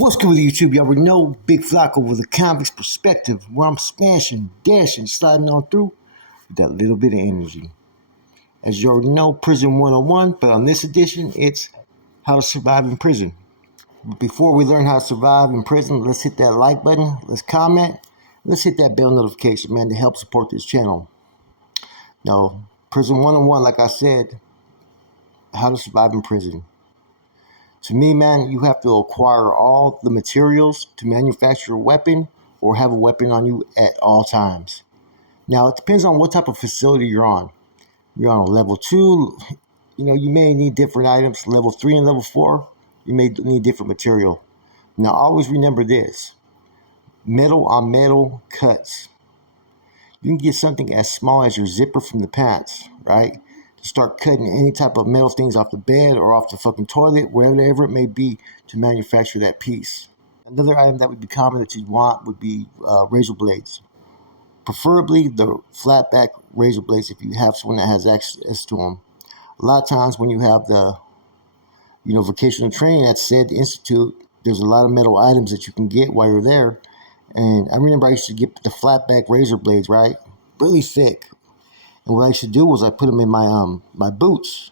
What's good with YouTube? You already know Big Flacco with a convict's perspective, where I'm smashing, dashing, sliding on through with that little bit of energy. As you already know, Prison 101, but on this edition, it's how to survive in prison. But before we learn how to survive in prison, let's hit that like button, let's comment, let's hit that bell notification, man, to help support this channel. Now, Prison 101, like I said, how to survive in prison. To me, man, you have to acquire all the materials to manufacture a weapon or have a weapon on you at all times. Now, it depends on what type of facility you're on. You're on a level 2, you may need different items. Level 3 and level 4, you may need different material. Now, always remember this. Metal on metal cuts. You can get something as small as your zipper from the pants, right? To start cutting any type of metal things off the bed or off the fucking toilet, wherever it may be, to manufacture that piece. Another item that would be common that you'd want would be razor blades. Preferably the flat back razor blades if you have someone that has access to them. A lot of times when you have the vocational training at said institute, there's a lot of metal items that you can get while you're there. And I remember I used to get the flat back razor blades, right? Really thick. And what I used to do was I put them in my boots,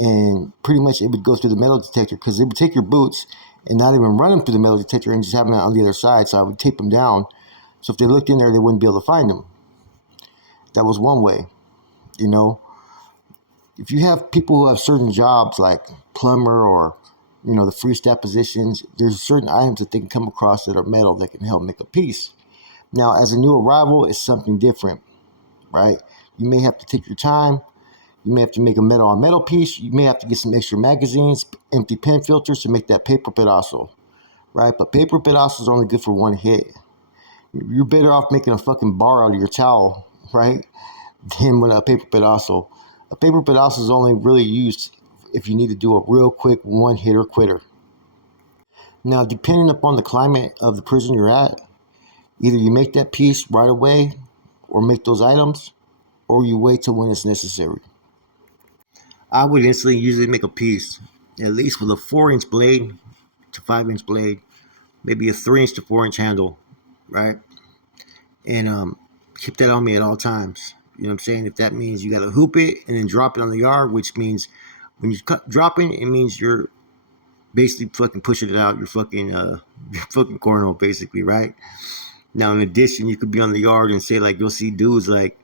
and pretty much it would go through the metal detector, because it would take your boots and not even run them through the metal detector and just have them on the other side. So I would tape them down, so if they looked in there, they wouldn't be able to find them. That was one way. If you have people who have certain jobs like plumber or the free staff positions, there's certain items that they can come across that are metal that can help make a piece. Now, as a new arrival, it's something different. Right? You may have to take your time. You may have to make a metal on metal piece. You may have to get some extra magazines, empty pen filters to make that paper pedazo, right? But paper pedazos are only good for one hit. You're better off making a fucking bar out of your towel, right? Than with a paper pedazo. A paper pedazo is only really used if you need to do a real quick one-hitter quitter. Now, depending upon the climate of the prison you're at, either you make that piece right away or make those items, or you wait till when it's necessary. I would instantly usually make a piece, at least with a 4-inch blade to 5-inch blade, maybe a 3-inch to 4-inch handle, right? And keep that on me at all times. You know what I'm saying? If that means you got to hoop it and then drop it on the yard, which means when you're dropping, it means you're basically fucking pushing it out. You're fucking cornhole, basically, right? Now, in addition, you could be on the yard and say, like, you'll see dudes, like,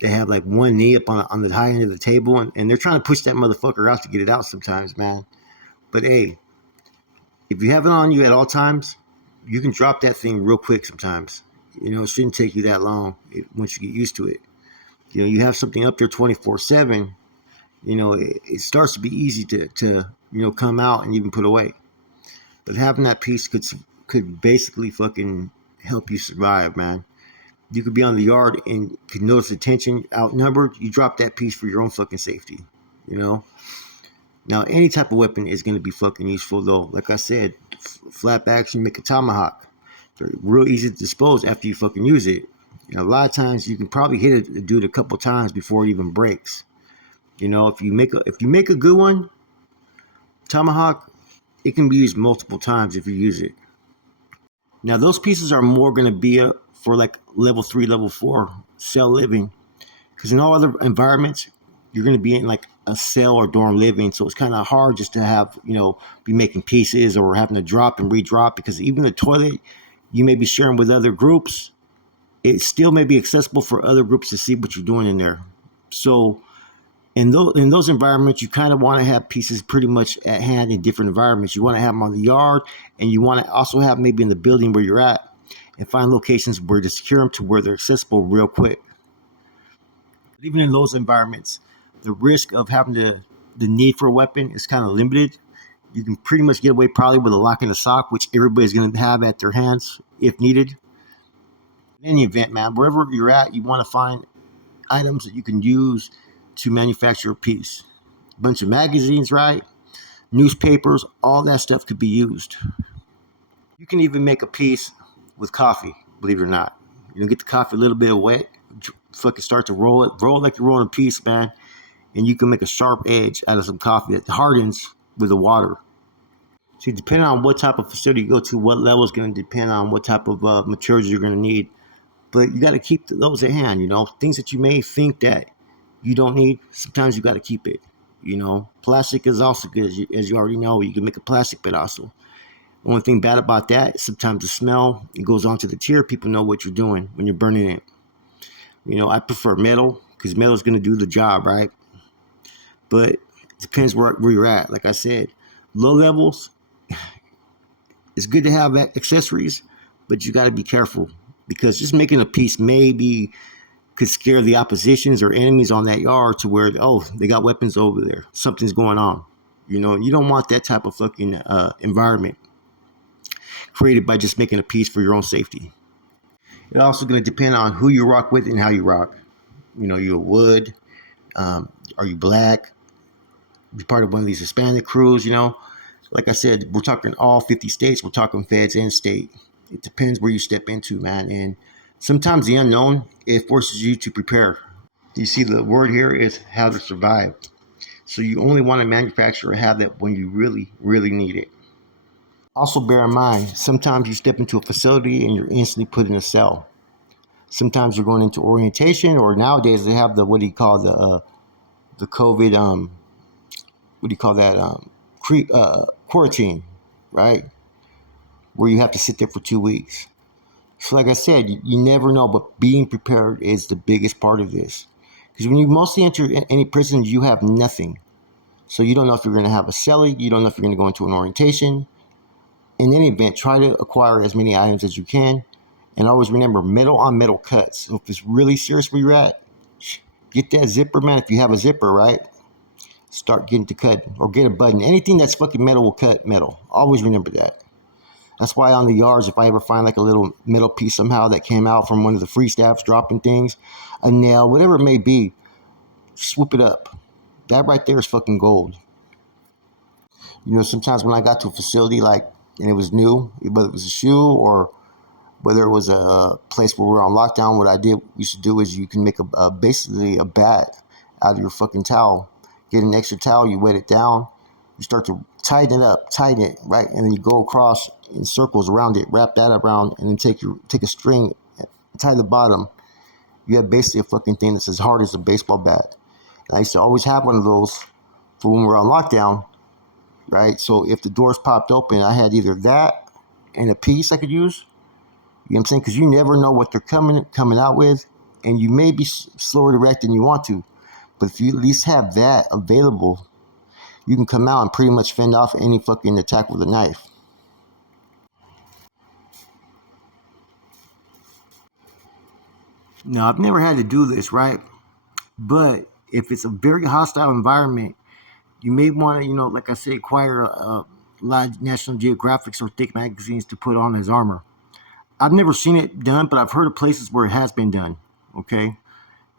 they have, like, one knee up on the high end of the table, and they're trying to push that motherfucker out to get it out sometimes, man. But, hey, if you have it on you at all times, you can drop that thing real quick sometimes. It shouldn't take you that long once you get used to it. You have something up there 24/7, it starts to be easy to come out and even put away. But having that piece could basically fucking help you survive, man. You could be on the yard and could notice the tension, outnumbered. You drop that piece for your own fucking safety, Now, any type of weapon is going to be fucking useful, though. Like I said, flat backs, you make a tomahawk. They're real easy to dispose after you fucking use it. A lot of times you can probably hit a dude a couple times before it even breaks. If you make a good one, tomahawk, it can be used multiple times if you use it. Now, those pieces are more going to be for like level 3, level 4 cell living, because in all other environments, you're going to be in like a cell or dorm living. So it's kind of hard just to have, be making pieces or having to drop and redrop, because even the toilet you may be sharing with other groups, it still may be accessible for other groups to see what you're doing in there. So in those environments, you kind of want to have pieces pretty much at hand in different environments. You want to have them on the yard, and you want to also have maybe in the building where you're at, and find locations where to secure them to where they're accessible real quick. But even in those environments, the risk of having the need for a weapon is kind of limited. You can pretty much get away probably with a lock and a sock, which everybody's going to have at their hands if needed. In any event, man, wherever you're at, you want to find items that you can use to manufacture a piece. A bunch of magazines, right? Newspapers, all that stuff could be used. You can even make a piece with coffee, believe it or not. Get the coffee a little bit wet, fucking start to roll it like you're rolling a piece, man, and you can make a sharp edge out of some coffee that hardens with the water. See, depending on what type of facility you go to, what level is going to depend on what type of materials you're going to need. But you got to keep those at hand. Things that you may think that you don't need. Sometimes you got to keep it. Plastic is also good, as you already know. You can make a plastic bed also. The only thing bad about that is sometimes the smell, it goes onto the tier. People know what you're doing when you're burning it. I prefer metal because metal is going to do the job, right? But it depends where you're at. Like I said, low levels, it's good to have accessories, but you got to be careful because just making a piece maybe could scare the oppositions or enemies on that yard to where, they got weapons over there. Something's going on. You don't want that type of fucking environment created by just making a piece for your own safety. It's also going to depend on who you rock with and how you rock. You're wood. Are you black? You're part of one of these Hispanic crews, Like I said, we're talking all 50 states. We're talking feds and state. It depends where you step into, man. And sometimes the unknown, it forces you to prepare. You see, the word here is how to survive. So you only want to manufacture or have that when you really, really need it. Also bear in mind, sometimes you step into a facility and you're instantly put in a cell. Sometimes you're going into orientation, or nowadays they have the, what do you call the COVID, what do you call that, quarantine, right? Where you have to sit there for 2 weeks. So like I said, you never know, but being prepared is the biggest part of this. Because when you mostly enter any prison, you have nothing. So you don't know if you're going to have a cellie, you don't know if you're going to go into an orientation. In any event, try to acquire as many items as you can. And always remember, metal on metal cuts. So if it's really serious where you're at, get that zipper, man. If you have a zipper, right? Start getting to cut or get a button. Anything that's fucking metal will cut metal. Always remember that. That's why on the yards, if I ever find like a little metal piece somehow that came out from one of the free staffs dropping things, a nail, whatever it may be, swoop it up. That right there is fucking gold. Sometimes when I got to a facility and it was new, whether it was a shoe or whether it was a place where we were on lockdown, what I used to do is you can make basically a bat out of your fucking towel. Get an extra towel, you wet it down, you start to tighten it, right? And then you go across in circles around it, wrap that around, and then take a string, tie the bottom. You have basically a fucking thing that's as hard as a baseball bat. And I used to always have one of those for when we were on lockdown, right? So if the doors popped open, I had either that and a piece I could use. You know what I'm saying? Because you never know what they're coming out with, and you may be slower to react than you want to. But if you at least have that available, you can come out and pretty much fend off any fucking attack with a knife. Now, I've never had to do this, right? But if it's a very hostile environment, you may want to, like I said, acquire a lot of National Geographics or thick magazines to put on as armor. I've never seen it done, but I've heard of places where it has been done. Okay,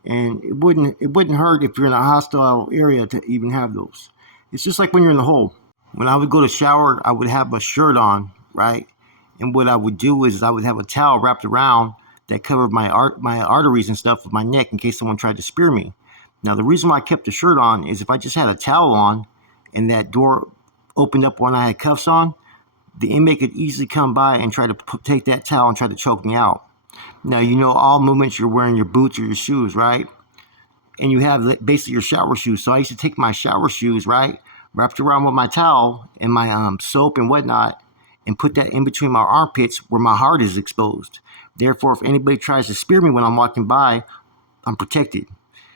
and it wouldn't hurt if you're in a hostile area to even have those. It's just like when you're in the hole. When I would go to shower, I would have a shirt on, right? And what I would do is I would have a towel wrapped around that covered my arteries and stuff with my neck in case someone tried to spear me. Now, the reason why I kept the shirt on is if I just had a towel on and that door opened up when I had cuffs on, the inmate could easily come by and try to take that towel and try to choke me out. Now, all movements, you're wearing your boots or your shoes, right? And you have basically your shower shoes. So I used to take my shower shoes, right, wrapped around with my towel and my soap and whatnot, and put that in between my armpits where my heart is exposed. Therefore, if anybody tries to spear me when I'm walking by, I'm protected.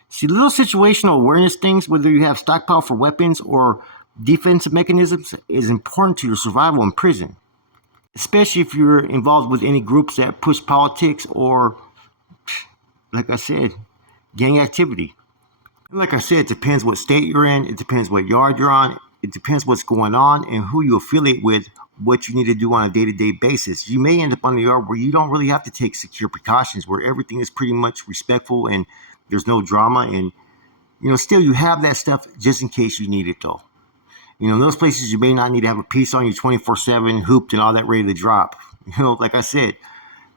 See, little situational awareness things, whether you have stockpile for weapons or defensive mechanisms, is important to your survival in prison. Especially if you're involved with any groups that push politics or, like I said, gang activity. Like I said, it depends what state you're in. It depends what yard you're on. It depends what's going on and who you affiliate with, what you need to do on a day-to-day basis. You may end up on the yard where you don't really have to take secure precautions, where everything is pretty much respectful and there's no drama. And, still you have that stuff just in case you need it, though. In those places, you may not need to have a piece on you 24/7, hooped and all that ready to drop. Like I said,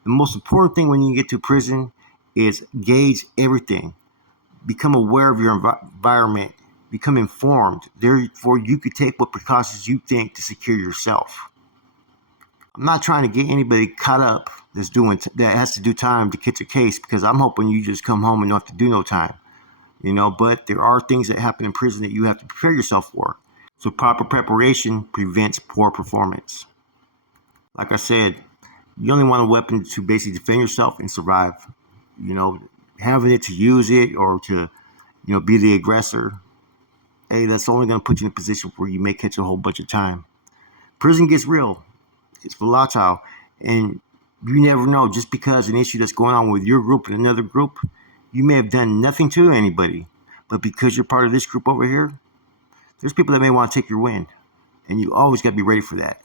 the most important thing when you get to prison is gauge everything. Become aware of your environment. become informed. Therefore, you could take what precautions you think to secure yourself. I'm not trying to get anybody caught up that has to do time to catch a case, because I'm hoping you just come home and don't have to do no time. But there are things that happen in prison that you have to prepare yourself for. So proper preparation prevents poor performance. Like I said, you only want a weapon to basically defend yourself and survive. Having it to use it or to, be the aggressor, hey, that's only going to put you in a position where you may catch a whole bunch of time. Prison gets real. It's volatile. And you never know, just because an issue that's going on with your group and another group, you may have done nothing to anybody. But because you're part of this group over here, there's people that may want to take your win. And you always got to be ready for that.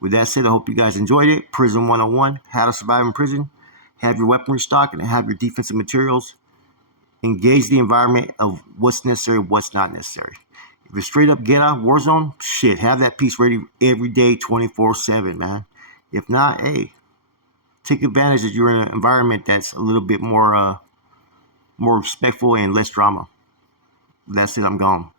With that said, I hope you guys enjoyed it. Prison 101, how to survive in prison. Have your weaponry stock and have your defensive materials. Engage the environment of what's necessary, what's not necessary. If it's straight up get out war zone, shit, have that piece ready every day, 24/7, man. If not, hey, take advantage that you're in an environment that's a little bit more respectful and less drama. That's it, I'm gone.